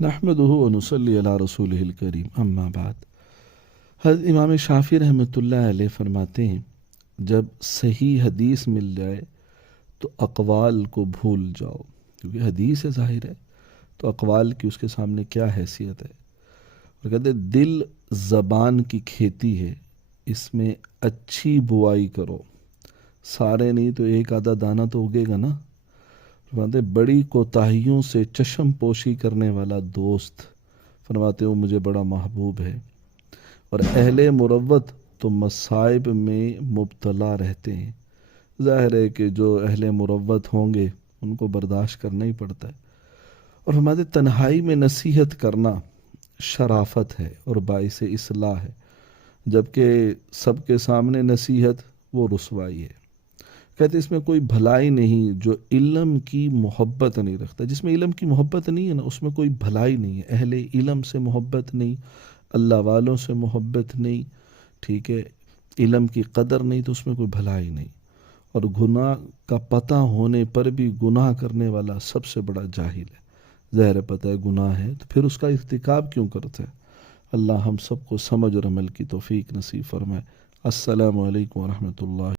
نحمدہ ونصلی علی رسولہ الکریم اما بعد۔ حضرت امام شافعی رحمۃ اللہ علیہ فرماتے ہیں جب صحیح حدیث مل جائے تو اقوال کو بھول جاؤ، کیونکہ حدیث ہے ظاہر ہے تو اقوال کی اس کے سامنے کیا حیثیت ہے۔ اور کہتے ہیں دل زبان کی کھیتی ہے، اس میں اچھی بوائی کرو، سارے نہیں تو ایک آدھا دانہ تو اگے گا نا۔ فرماتے بڑی کوتاہیوں سے چشم پوشی کرنے والا دوست فرماتے وہ مجھے بڑا محبوب ہے، اور اہل مروت تو مصائب میں مبتلا رہتے ہیں۔ ظاہر ہے کہ جو اہل مروت ہوں گے ان کو برداشت کرنا ہی پڑتا ہے۔ اور ہمارے تنہائی میں نصیحت کرنا شرافت ہے اور باعث اصلاح ہے، جبکہ سب کے سامنے نصیحت وہ رسوائی ہے۔ کہتے اس میں کوئی بھلائی نہیں جو علم کی محبت نہیں رکھتا۔ جس میں علم کی محبت نہیں ہے نا اس میں کوئی بھلائی نہیں ہے۔ اہل علم سے محبت نہیں، اللہ والوں سے محبت نہیں، ٹھیک ہے، علم کی قدر نہیں تو اس میں کوئی بھلائی نہیں۔ اور گناہ کا پتہ ہونے پر بھی گناہ کرنے والا سب سے بڑا جاہل ہے۔ ظاہر پتہ ہے گناہ ہے تو پھر اس کا ارتکاب کیوں کرتے ہیں۔ اللہ ہم سب کو سمجھ اور عمل کی توفیق نصیب فرمائے۔ السلام علیکم ورحمۃ اللہ۔